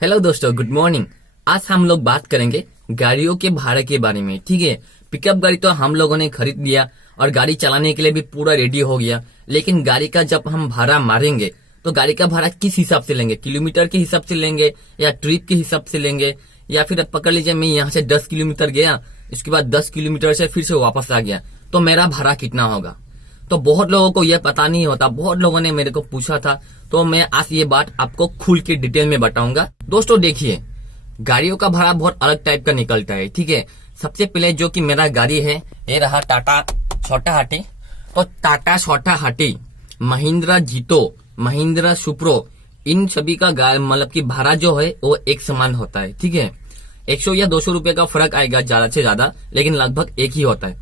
Hello दोस्तों, good morning. आज हम लोग बात करेंगे गाड़ियों के भाड़े के बारे में। ठीक है, पिकअप गाड़ी तो हम लोगों ने खरीद लिया और गाड़ी चलाने के लिए भी पूरा रेडी हो गया। लेकिन गाड़ी का जब हम भाड़ा मारेंगे तो गाड़ी का भाड़ा किस हिसाब से लेंगे? किलोमीटर के हिसाब से लेंगे या ट्रिप के हिसाब से लेंगे? या फिर पकड़ लीजिए मैं यहाँ से 10 किलोमीटर गया, इसके बाद 10 किलोमीटर से फिर से वापस आ गया, तो मेरा भाड़ा कितना होगा? तो बहुत लोगों को यह पता नहीं होता। बहुत लोगों ने मेरे को पूछा था, तो मैं आज ये बात आपको खुल के डिटेल में बताऊंगा। दोस्तों देखिए, गाड़ियों का भाड़ा बहुत अलग टाइप का निकलता है। ठीक है, सबसे पहले जो कि मेरा गाड़ी है ये रहा टाटा छोटा हाथी। तो टाटा छोटा हाथी, महिंद्रा जीतो, महिंद्रा सुप्रो, इन सभी का मतलब की भाड़ा जो है वो एक समान होता है। ठीक है, 100 या 200 रुपए का फर्क आएगा ज्यादा से ज्यादा, लेकिन लगभग एक ही होता है।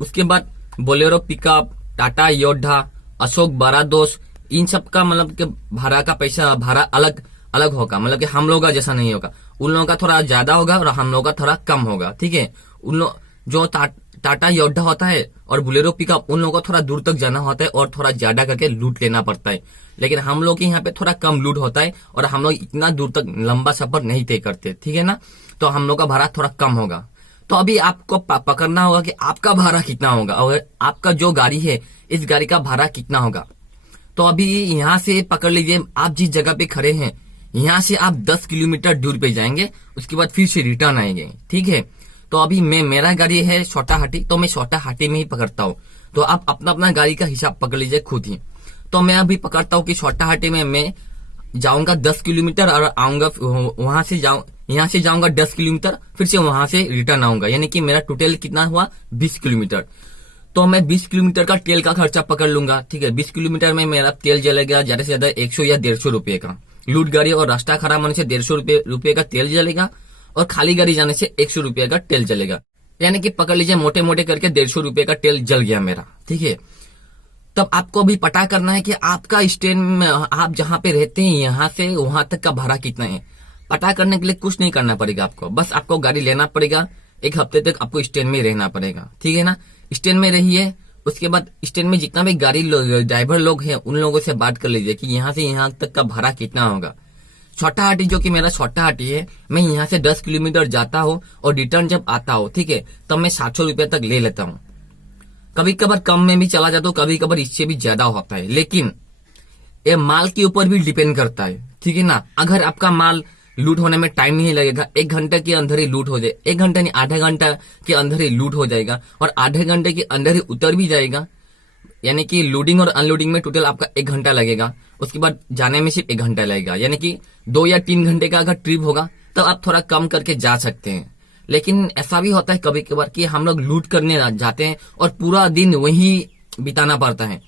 उसके बाद बोलेरो पिकअप, टाटा योद्धा, अशोक 12 इन सब का मतलब कि भाड़ा का पैसा भाड़ा अलग अलग होगा। मतलब कि हम लोग का जैसा नहीं होगा, उन लोगों का थोड़ा ज्यादा होगा और हम लोगों का थोड़ा कम होगा। ठीक है, उन लोग जो टाटा योद्धा होता है और बोलेरो पिकअप, उन लोगों को थोड़ा दूर तक जाना होता है और थोड़ा ज्यादा करके लूट लेना पड़ता है। लेकिन हम लोग के यहाँ पे थोड़ा कम लूट होता है और हम लोग इतना दूर तक लंबा सफर नहीं तय करते। ठीक है ना, तो हम लोग का भाड़ा थोड़ा कम होगा। तो अभी आपको पकड़ना होगा कि आपका भाड़ा कितना होगा और आपका जो गाड़ी है इस गाड़ी का भाड़ा कितना होगा। तो अभी यहाँ से पकड़ लीजिए, आप जिस जगह पे खड़े हैं यहाँ से आप 10 किलोमीटर दूर पे जाएंगे, उसके बाद फिर से रिटर्न आएंगे। ठीक है, तो अभी मेरा गाड़ी है छोटा हाथी, तो मैं छोटा हाथी में ही पकड़ता हूँ। तो आप अपना अपना गाड़ी का हिसाब पकड़ लीजिए खुद ही। तो मैं अभी पकड़ता हूँ कि छोटा हाथी में मैं जाऊंगा 10 किलोमीटर और आऊंगा वहां से यहाँ से जाऊंगा 10 किलोमीटर, फिर से वहां से रिटर्न आऊंगा, यानी कि मेरा टोटल कितना हुआ 20 किलोमीटर। तो मैं 20 किलोमीटर का तेल का खर्चा पकड़ लूंगा। ठीक है, 20 किलोमीटर में मेरा तेल जलेगा ज्यादा से ज्यादा 100 या 150 रुपए का। लूट गाड़ी और रास्ता खराब होने से 150 रुपए का तेल जलेगा और खाली गाड़ी जाने से 100 रुपए का तेल जलेगा। यानी कि पकड़ लीजिए मोटे मोटे करके 150 रुपए का तेल जल गया मेरा। ठीक है, तब आपको भी पता करना है कि आपका स्टैंड में आप जहां पे रहते हैं यहाँ से वहां तक का भाड़ा कितना है। पता करने के लिए कुछ नहीं करना पड़ेगा आपको, बस आपको गाड़ी लेना पड़ेगा। एक हफ्ते तक आपको स्टैंड में रहना पड़ेगा। ठीक है ना, स्टैंड में रहिए। उसके बाद स्टैंड में जितना भी गाड़ी ड्राइवर लोग हैं उन लोगों से बात कर लीजिए कि यहाँ से यहाँ तक का भाड़ा कितना होगा। छोटा हाथी जो कि मेरा छोटा हाथी है, मैं यहाँ से 10 किलोमीटर जाता हूँ और रिटर्न जब आता हूँ, ठीक है, तब मैं 700 रुपए तक ले लेता हूँ। कभी कभार कम में भी चला जाता हूँ, कभी कभार इससे भी ज्यादा होता है, लेकिन ये माल के ऊपर भी डिपेंड करता है। ठीक है ना, अगर आपका माल लूट होने में टाइम नहीं लगेगा, 1 घंटे के अंदर ही लूट हो जाए, 1 घंटा नहीं आधा घंटा के अंदर ही लूट हो जाएगा और आधे घंटे के अंदर ही उतर भी जाएगा, यानी कि लोडिंग और अनलोडिंग में टोटल आपका 1 घंटा लगेगा। उसके बाद जाने में सिर्फ 1 घंटा लगेगा, यानी कि 2 या 3 घंटे का अगर ट्रिप होगा तो आप थोड़ा कम करके जा सकते हैं। लेकिन ऐसा भी होता है कभी कभार कि हम लोग लूट करने जाते हैं और पूरा दिन वहीं बिताना पड़ता है।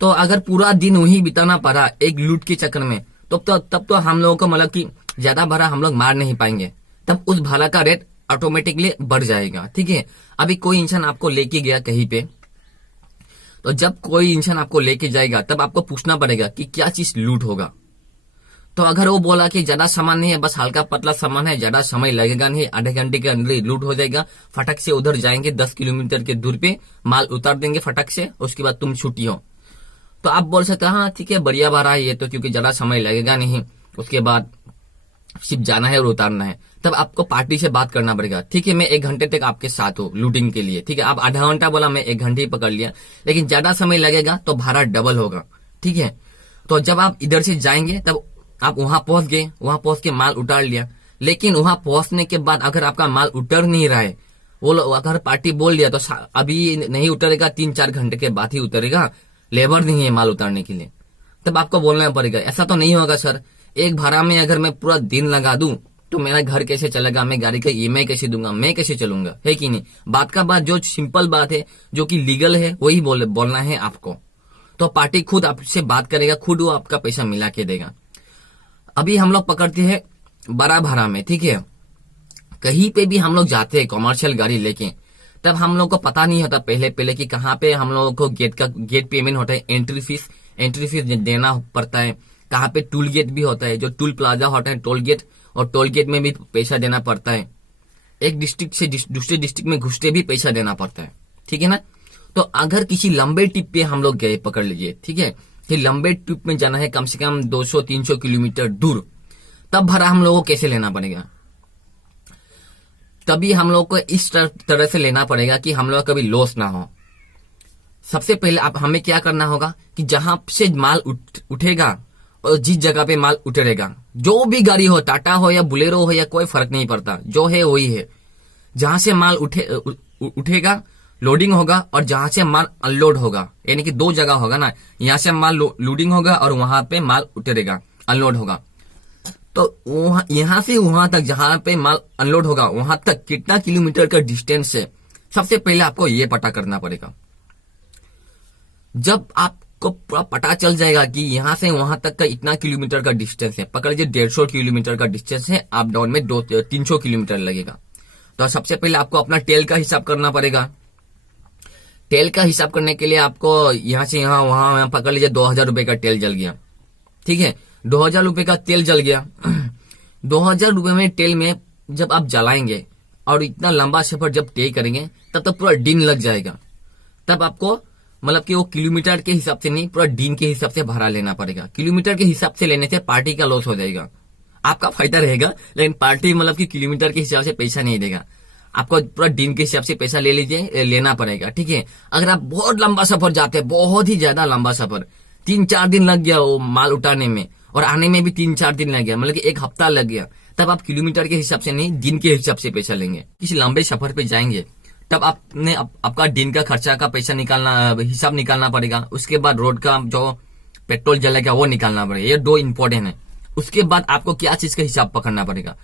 तो अगर पूरा दिन वहीं बिताना पड़ा एक लूट के चक्कर में, तब तो हम लोगों को मतलब कि ज्यादा भाड़ा हम लोग मार नहीं पाएंगे, तब उस भाड़ा का रेट ऑटोमेटिकली बढ़ जाएगा। ठीक है, अभी कोई इंसान आपको लेके गया कहीं पे, तो जब कोई इंसान आपको लेके जाएगा तब आपको पूछना पड़ेगा कि क्या चीज लूट होगा। तो अगर वो बोला कि ज्यादा सामान नहीं है, बस हल्का पतला सामान है, ज्यादा समय लगेगा नहीं, आधे घंटे के अंदर ही लूट हो जाएगा, फटक से उधर जाएंगे 10 किलोमीटर के दूर पे माल उतार देंगे फटक से, उसके बाद तुम छुट्टी हो, तो आप बोल सकते हैं हाँ ठीक है बढ़िया भाड़ा है ये तो, क्योंकि ज्यादा समय लगेगा नहीं, उसके बाद सिर्फ जाना है और उतारना है। तब आपको पार्टी से बात करना पड़ेगा, ठीक है मैं 1 घंटे तक आपके साथ हूँ लूटिंग के लिए। ठीक है, आप आधा घंटा बोला, मैं 1 घंटे ही पकड़ लिया, लेकिन ज्यादा समय लगेगा तो भाड़ा डबल होगा। ठीक है, तो जब आप इधर से जाएंगे तब आप वहां पहुंच गए, वहां पहुंच के माल उतार लिया, लेकिन वहां पहुंचने के बाद अगर आपका माल उतर नहीं रहा है, वो अगर पार्टी बोल दिया तो अभी नहीं उतरेगा, 3-4 घंटे के बाद ही उतरेगा, लेबर नहीं है माल उतारने के लिए, तब आपको बोलना पड़ेगा ऐसा तो नहीं होगा सर, एक भाड़ा में अगर मैं पूरा दिन लगा दूं तो मेरा घर कैसे चलेगा, मैं गाड़ी का ईएमआई कैसे दूंगा, मैं कैसे चलूंगा, है कि नहीं। बात का बात जो सिंपल बात है जो कि लीगल है वही बोलना है आपको। तो पार्टी खुद आपसे बात करेगा, खुद वो आपका पैसा मिला के देगा। अभी हम लोग पकड़ते हैं बड़ा भाड़ा में। ठीक है, कहीं पे भी हम लोग जाते हैं कॉमर्शियल गाड़ी लेके, तब हम लोग को पता नहीं होता पहले कि कहाँ पे हम लोगों को गेट पेमेंट होता है, एंट्री फीस देना पड़ता है, कहाँ पे टूल गेट भी होता है, जो टूल प्लाजा होता है टोल गेट, और टोल गेट में भी पैसा देना पड़ता है, एक डिस्ट्रिक्ट से दूसरे डिस्ट्रिक्ट में घुसते भी पैसा देना पड़ता है। ठीक है ना, तो अगर किसी लंबे ट्रिप पे हम लोग गए, पकड़ लीजिए ठीक है कि लंबे ट्रिप में जाना है कम से कम 200-300 किलोमीटर दूर, तब भाड़ा हम लोगों को कैसे लेना पड़ेगा? तभी हम लोग को इस तरह से लेना पड़ेगा कि हम लोग कभी लॉस ना हो। सबसे पहले आप हमें क्या करना होगा कि जहां से माल उठेगा और जिस जगह पे माल उतरेगा, जो भी गाड़ी हो, टाटा हो या बुलेरो हो या कोई फर्क नहीं पड़ता, जो है वही है। जहां से माल उठेगा, लोडिंग होगा, और जहां से माल अनलोड होगा, यानी कि दो जगह होगा ना, यहां से माल लोडिंग होगा और वहां पे माल उतरेगा, अनलोड होगा। तो यहां से वहां तक जहां पे माल अनलोड होगा वहां तक कितना किलोमीटर का डिस्टेंस है, सबसे पहले आपको ये पता करना पड़ेगा। जब आपको पूरा पता चल जाएगा कि यहां से वहां तक का इतना किलोमीटर का डिस्टेंस है, पकड़ लीजिए 150 किलोमीटर का डिस्टेंस है, अप डाउन में 300 किलोमीटर लगेगा, तो सबसे पहले आपको अपना तेल का हिसाब करना पड़ेगा। तेल का हिसाब करने के लिए आपको यहां से यहां वहां पकड़ लीजिए 2000 रुपए का तेल जल गया, ठीक है, 2000 रुपए का तेल जल गया। 2000 रुपए में तेल में जब आप जलाएंगे और इतना लंबा सफर जब तय करेंगे तब तक पूरा दिन लग जाएगा। तब आपको मतलब कि वो किलोमीटर के हिसाब से नहीं, पूरा दिन के हिसाब से भाड़ा लेना पड़ेगा। किलोमीटर के हिसाब से लेने से पार्टी का लॉस हो जाएगा, आपका फायदा रहेगा, लेकिन पार्टी मतलब कि किलोमीटर के हिसाब से पैसा नहीं देगा। आपको पूरा दिन के हिसाब से पैसा लेना पड़ेगा, ठीक है। अगर आप बहुत लंबा सफर जाते हैं, बहुत ही ज्यादा लंबा सफर, 3-4 दिन लग गया वो माल उठाने में और आने में भी 3-4 दिन लग गया, मतलब कि 1 हफ्ता लग गया, तब आप किलोमीटर के हिसाब से नहीं, दिन के हिसाब से पैसा लेंगे। किसी लंबे सफर पे जाएंगे तब आपने आपका दिन का खर्चा का पैसा हिसाब निकालना पड़ेगा। उसके बाद रोड का जो पेट्रोल जलेगा वो निकालना पड़ेगा, ये 2 इंपॉर्टेंट है। उसके बाद आपको क्या चीज का हिसाब पकड़ना पड़ेगा,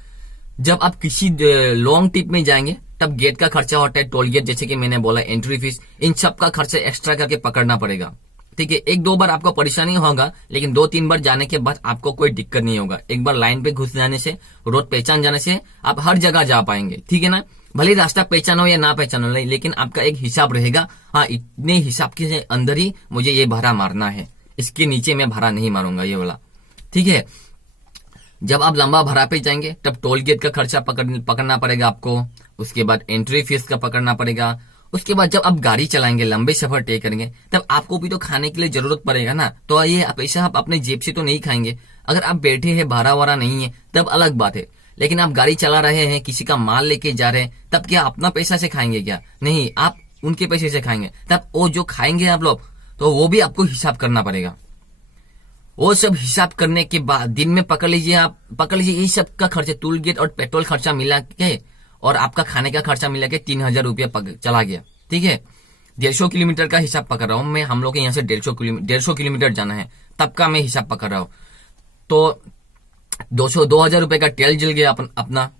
जब आप किसी लॉन्ग ट्रिप में जाएंगे तब गेट का खर्चा होता है, टोल गेट जैसे कि मैंने बोला, एंट्री फीस, इन सब का खर्चा एक्स्ट्रा करके पकड़ना पड़ेगा, ठीक है। 1-2 बार आपको परेशानी होगा, लेकिन 2-3 बार जाने के बाद आपको कोई दिक्कत नहीं होगा। एक बार लाइन पे घुस जाने से, रोड पहचान जाने से आप हर जगह जा पाएंगे, ठीक है ना। भले रास्ता पहचानो या ना पहचानो, लेकिन आपका एक हिसाब रहेगा, हाँ इतने हिसाब के अंदर ही मुझे ये भाड़ा मारना है, इसके नीचे मैं भाड़ा नहीं मारूंगा ये वाला, ठीक है। जब आप लंबा भाड़ा पे जाएंगे तब टोल गेट का खर्चा पकड़ना पड़ेगा आपको। उसके बाद एंट्री फीस का पकड़ना पड़ेगा। उसके बाद जब आप गाड़ी चलाएंगे, लंबे सफर तय करेंगे, तब आपको भी तो खाने के लिए जरूरत पड़ेगा ना, तो ये पैसा आप अपने जेब से तो नहीं खाएंगे। अगर आप बैठे हैं, भाड़ा वारा नहीं है, तब अलग बात है, लेकिन आप गाड़ी चला रहे हैं, किसी का माल लेके जा रहे हैं, तब क्या अपना पैसा से खाएंगे क्या? नहीं, आप उनके पैसे से खाएंगे। तब वो जो खाएंगे आप लोग, तो वो भी आपको हिसाब करना पड़ेगा। वो सब हिसाब करने के बाद दिन में पकड़ लीजिए ये सब का खर्चा, टोल गेट और पेट्रोल खर्चा मिला के और आपका खाने का खर्चा मिला के 3000 रुपया चला गया, ठीक है। 150 किलोमीटर का हिसाब पकड़ रहा हूं मैं, हम लोग के यहाँ से 150 किलोमीटर जाना है, तब का मैं हिसाब पकड़ रहा हूं। तो 2000 रुपए का तेल जल गया अपना।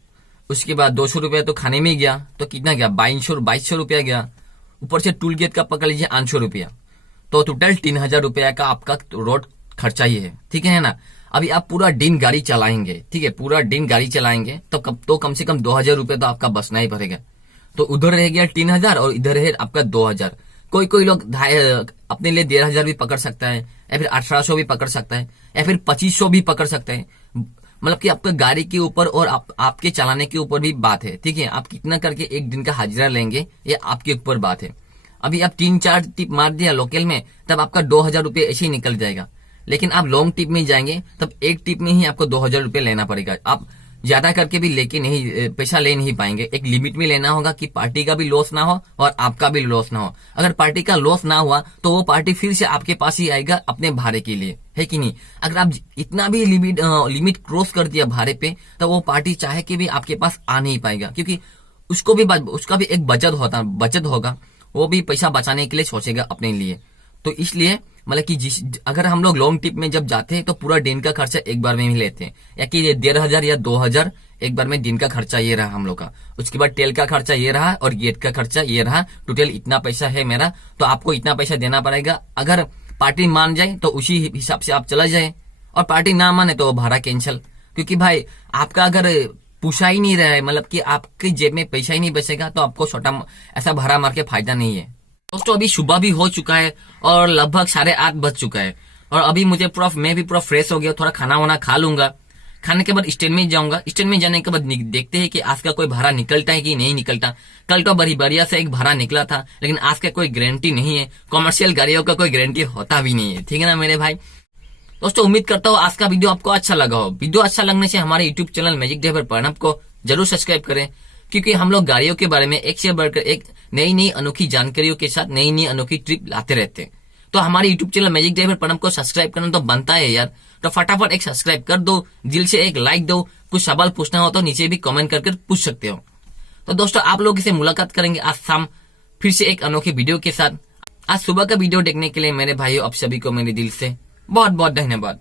उसके बाद 200 रुपया तो खाने में गया, तो कितना गया? 2200 रुपया गया। ऊपर से टोल गेट का पकड़ लीजिए 800 रुपया, तो टोटल 3000 रुपया का आपका रोड खर्चा ही है, ठीक है ना। अभी आप पूरा दिन गाड़ी चलाएंगे, ठीक है, पूरा दिन गाड़ी चलाएंगे तो कम से कम 2000 रुपये तो आपका बचना ही पड़ेगा। तो उधर रह गया 3000 और इधर है आपका 2000। कोई लोग अपने लिए 1500 भी पकड़ सकता है, या फिर 1800 भी पकड़ सकता है, या फिर 2500 भी पकड़ सकता है। मतलब कि आपका गाड़ी के ऊपर और आपके चलाने के ऊपर भी बात है, ठीक है। आप कितना करके एक दिन का हाजिरा लेंगे, ये आपके ऊपर बात है। अभी आप 3-4 टिप मार दिया लोकल में, तब आपका 2000 रुपये ऐसे ही निकल जाएगा। लेकिन आप लॉन्ग टिप में जाएंगे तब एक टिप में ही आपको 2000 रुपये लेना पड़ेगा। आप ज्यादा करके भी लेके नहीं, पैसा ले नहीं पाएंगे। एक लिमिट में लेना होगा कि पार्टी का भी लॉस ना हो और आपका भी लॉस ना हो। अगर पार्टी का लॉस ना हुआ तो वो पार्टी फिर से आपके पास ही आएगा अपने भाड़े के लिए, है कि नहीं। अगर आप इतना भी लिमिट क्रॉस कर दिया भाड़े पे, तो वो पार्टी चाहे कि भी आपके पास आ नहीं पाएगा, क्योंकि उसका भी एक बचत होगा, वो भी पैसा बचाने के लिए सोचेगा अपने लिए। तो इसलिए मतलब कि अगर हम लोग लॉन्ग ट्रिप में जब जाते हैं तो पूरा दिन का खर्चा एक बार में ही लेते हैं, या कि 1500 या 2000 एक बार में दिन का खर्चा ये रहा हम लोग का। उसके बाद तेल का खर्चा ये रहा और गेट का खर्चा ये रहा। टोटल इतना पैसा है मेरा, तो आपको इतना पैसा देना पड़ेगा। अगर पार्टी मान जाए तो उसी हिसाब से आप चला जाए, और पार्टी ना माने तो भाड़ा कैंसिल। क्योंकि भाई आपका अगर पूछा ही नहीं रहा है, मतलब कि आपकी जेब में पैसा ही नहीं बचेगा, तो आपको छोटा ऐसा भाड़ा मार के फायदा नहीं है। दोस्तों अभी सुबह भी हो चुका है और लगभग 8:30 बज चुका है, और अभी मैं भी पूरा फ्रेश हो गया। थोड़ा खाना वाना खा लूंगा, खाने के बाद स्टैंड में जाऊंगा। स्टैंड में जाने के बाद देखते हैं कि आज का कोई भाड़ा निकलता है कि नहीं निकलता। कल तो बढ़िया से एक भाड़ा निकला था, लेकिन आज का कोई गारंटी नहीं है। कॉमर्शियल गाड़ियों का कोई गारंटी होता भी नहीं है, ठीक है ना मेरे भाई। दोस्तों उम्मीद करता हूँ आज का वीडियो आपको अच्छा लगा हो। वीडियो अच्छा लगने से हमारे YouTube channel magic driver Pranav को जरूर सब्सक्राइब करें, क्योंकि हम लोग गाड़ियों के बारे में एक से बढ़कर एक नई नई अनोखी जानकारियों के साथ नई नई अनोखी ट्रिप लाते रहते हैं। तो हमारे YouTube channel magic driver Pranav को सब्सक्राइब करना तो बनता है यार। तो फटाफट एक सब्सक्राइब कर दो, दिल से एक लाइक दो, कुछ सवाल पूछना हो तो नीचे भी कमेंट करके पूछ सकते हो। तो दोस्तों आप लोगों से मुलाकात करेंगे आज शाम फिर से एक अनोखे वीडियो के साथ। आज सुबह का वीडियो देखने के लिए मेरे भाइयों आप सभी को मेरे दिल से बहुत बहुत धन्यवाद।